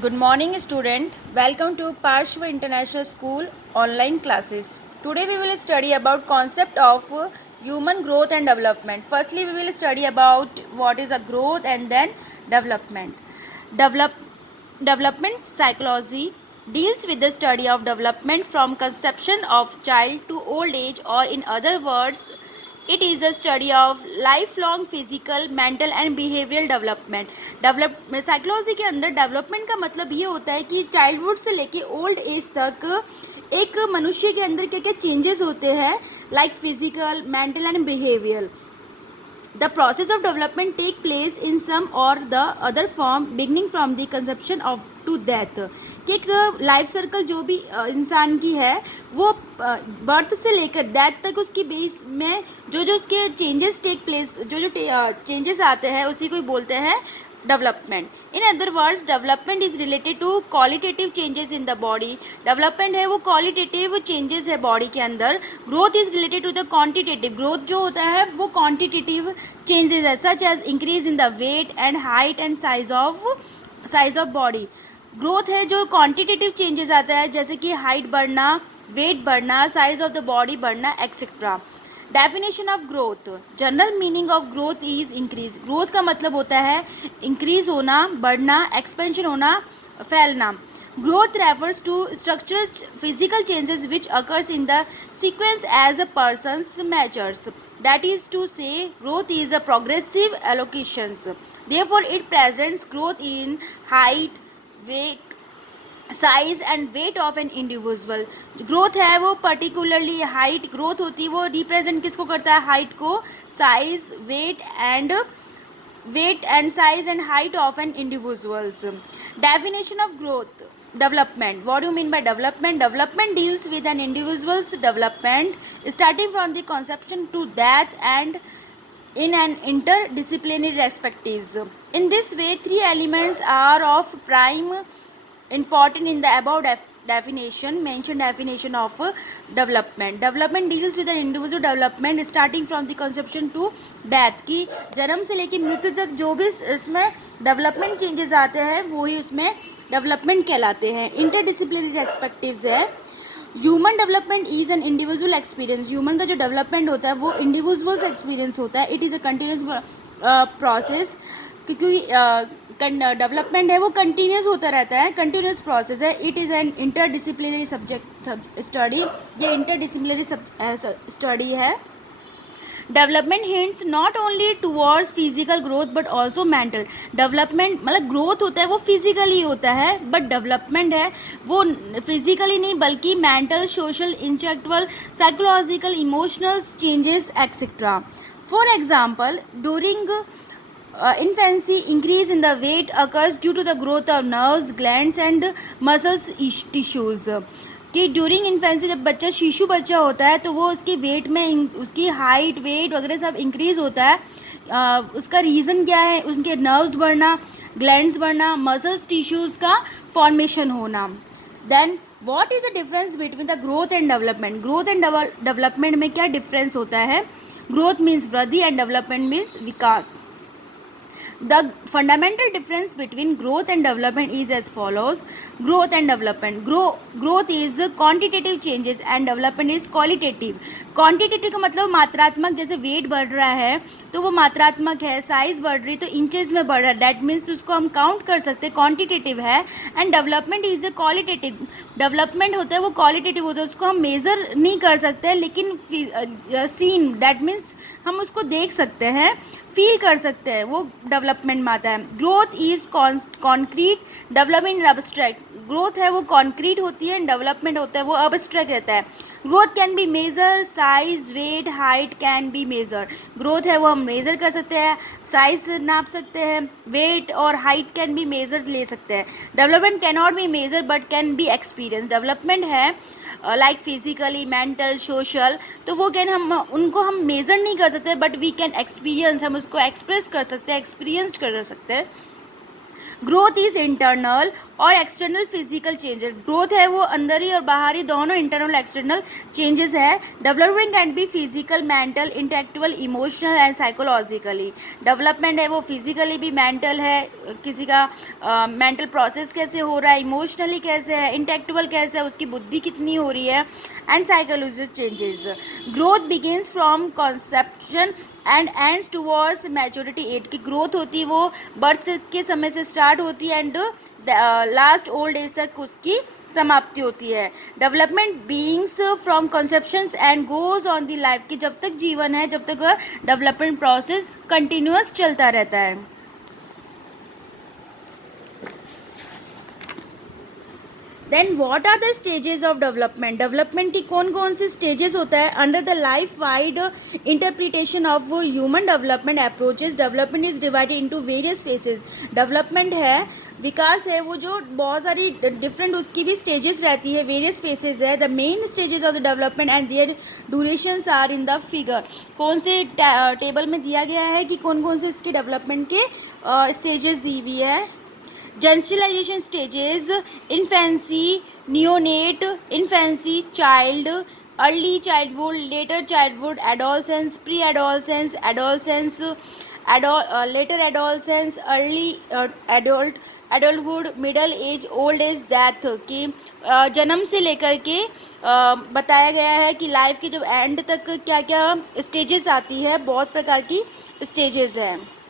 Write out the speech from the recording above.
Good morning, student. Welcome to Parshva International School online classes. Today we will study about concept of human growth and development. Firstly, we will study about what is a growth and then development. Develop, Development psychology deals with the study of development from conception of child to old age, or in other words, it is a study of lifelong physical, mental and behavioral development. Psychology के अंदर development का मतलब ये होता है कि childhood से लेके ओल्ड एज तक एक मनुष्य के अंदर क्या क्या चेंजेस होते हैं, like physical, mental and behavioural. The process of development take place in some or the other form beginning from the conception of to death. कि एक लाइफ सर्कल जो भी इंसान की है वो बर्थ से लेकर डेथ तक उसकी बेस में जो जो उसके चेंजेस टेक प्लेस, जो जो चेंजेस आते हैं उसी को बोलते हैं development. In other words, development is related to qualitative changes in the body. Development है वो क्वालिटेटिव चेंजेस है बॉडी के अंदर. Growth is related to the quantitative. Growth जो होता है वो क्वांटिटेटिव चेंजेस है, such as increase in the weight and height and size of body. Growth है जो क्वांटिटेटिव चेंजेस आता है, जैसे कि हाइट बढ़ना, वेट बढ़ना, साइज ऑफ द बॉडी बढ़ना, etcetera. Definition of growth. General meaning of growth is increase. Growth का मतलब होता है इंक्रीज होना, बढ़ना, एक्सपेंशन होना, फैलना. Growth refers to structural physical changes which occurs in the sequence as a person's matures. That is to say, growth is a progressive allocations. Therefore, it presents growth in height, weight, size and weight of an individual. Growth है वो particularly height growth होती है, वो represent किसको करता है? Height को. Size, weight and size and height of an individuals. Definition of growth. Development. What do you mean by development? Development deals with an individual's development starting from the conception to death and in an interdisciplinary perspectives. In this way, three elements are of prime important in the above mentioned definition of development. Development deals with an individual development starting from the conception to death. कि जन्म से लेकर मृत्यु तक जो भी इसमें development changes आते हैं वो ही उसमें डेवलपमेंट कहलाते हैं. इंटरडिसिप्लिनरी एक्सपेक्टिव्स है. Human development is an individual experience. Human का जो डेवलपमेंट होता है वो इंडिविजुअल्स एक्सपीरियंस होता है. It is a continuous process, क्योंकि डेवलपमेंट है वो कंटिन्यूस होता रहता है, कंटिन्यूस प्रोसेस है. It is an interdisciplinary subject study. ये इंटरडिसिप्लिनरी स्टडी है. Development hints not only towards physical growth but also mental. Development मतलब ग्रोथ होता है वो फिजिकली होता है, बट डेवलपमेंट है वो फिजिकली नहीं बल्कि mental, social, intellectual, psychological, emotional changes etcetera. For example, during infancy, increase in the weight occurs due to the growth of nerves, glands and muscles tissues. कि ड्यूरिंग इन्फेंसी जब बच्चा शिशु बच्चा होता है तो वो उसकी वेट में उसकी हाइट वेट वगैरह सब इंक्रीज होता है. उसका रीज़न क्या है? उनके नर्व्स बढ़ना, ग्लैंड्स बढ़ना, मसल्स टिश्यूज़ का फॉर्मेशन होना. Then what is the difference between the growth and development? Growth and development में क्या डिफरेंस होता है? ग्रोथ मीन्स वृद्धि एंड डेवलपमेंट मीन्स विकास. The fundamental difference between growth and development is as follows. Growth and development. Growth is quantitative changes and development is qualitative. Quantitative का मतलब मात्रात्मक, जैसे वेट बढ़ रहा है तो वो मात्रात्मक है, साइज बढ़ रही तो इंचेस में बढ़ रहा है, दैट मीन्स उसको हम काउंट कर सकते हैं, क्वांटिटेटिव है. And development is a qualitative. Development होता है वो क्वालिटेटिव होता है, उसको हम मेज़र नहीं कर सकते लेकिन सीन, दैट मीन्स हम उसको देख सकते हैं, फील कर सकते हैं, वो डेवलपमेंट में आता है. Growth is concrete, development abstract. Growth है वो कॉन्क्रीट होती है, डेवलपमेंट होता है वो अब्स्ट्रैक्ट रहता है. Growth can be measure, size, weight, height can be measure. Growth है वो हम मेज़र कर सकते हैं, साइज नाप सकते हैं, वेट और हाइट कैन बी मेजर ले सकते हैं. Development can not be measure but can be experience. Development है लाइक फिजिकली, मेंटल, सोशल, तो वो कैन हम उनको हम मेज़र नहीं कर सकते बट वी कैन एक्सपीरियंस, हम उसको एक्सप्रेस कर सकते हैं, एक्सपीरियंस कर सकते हैं. ग्रोथ इज इंटरनल और एक्सटर्नल फिजिकल चेंजेस। ग्रोथ है वो अंदर ही और बाहरी दोनों, इंटरनल एक्सटर्नल चेंजेस है। Development can be physical, mental, intellectual, emotional and psychologically. Development है वो फिजिकली भी, मेंटल है, किसी का मेंटल प्रोसेस कैसे हो रहा है, इमोशनली कैसे है, इंटेलेक्चुअल कैसे है, उसकी बुद्धि कितनी हो रही है, and psychological changes. Growth begins from conception and ends towards maturity age. की ग्रोथ होती है वो बर्थ के समय से स्टार्ट होती है एंड लास्ट ओल्ड एज तक उसकी समाप्ति होती है। Development beings from conceptions and goes on the life. की जब तक जीवन है, जब तक डेवलपमेंट प्रोसेस कंटिन्यूअस चलता रहता है। Then what are the stages of development. Development की कौन कौन सी स्टेजेस होता है। Under the life wide interpretation of human development approaches, development is divided into various phases. Development है, विकास है वो जो बहुत सारी डिफरेंट उसकी भी स्टेजेस रहती है, वेरियस फेजेस है। The main stages of the development and their durations are in the figure. कौन से टेबल में दिया गया है कि कौन कौन से इसके डेवलपमेंट के स्टेजेस दी हुई है। Generalization stages: infancy, neonate, infancy, child, early childhood, later childhood, adolescence, pre-adolescence, adolescence, later adolescence, early adulthood, middle age, old age, death। कि जन्म से लेकर के बताया गया है कि लाइफ के जब एंड तक क्या क्या स्टेजेस आती है, बहुत प्रकार की स्टेजेस है।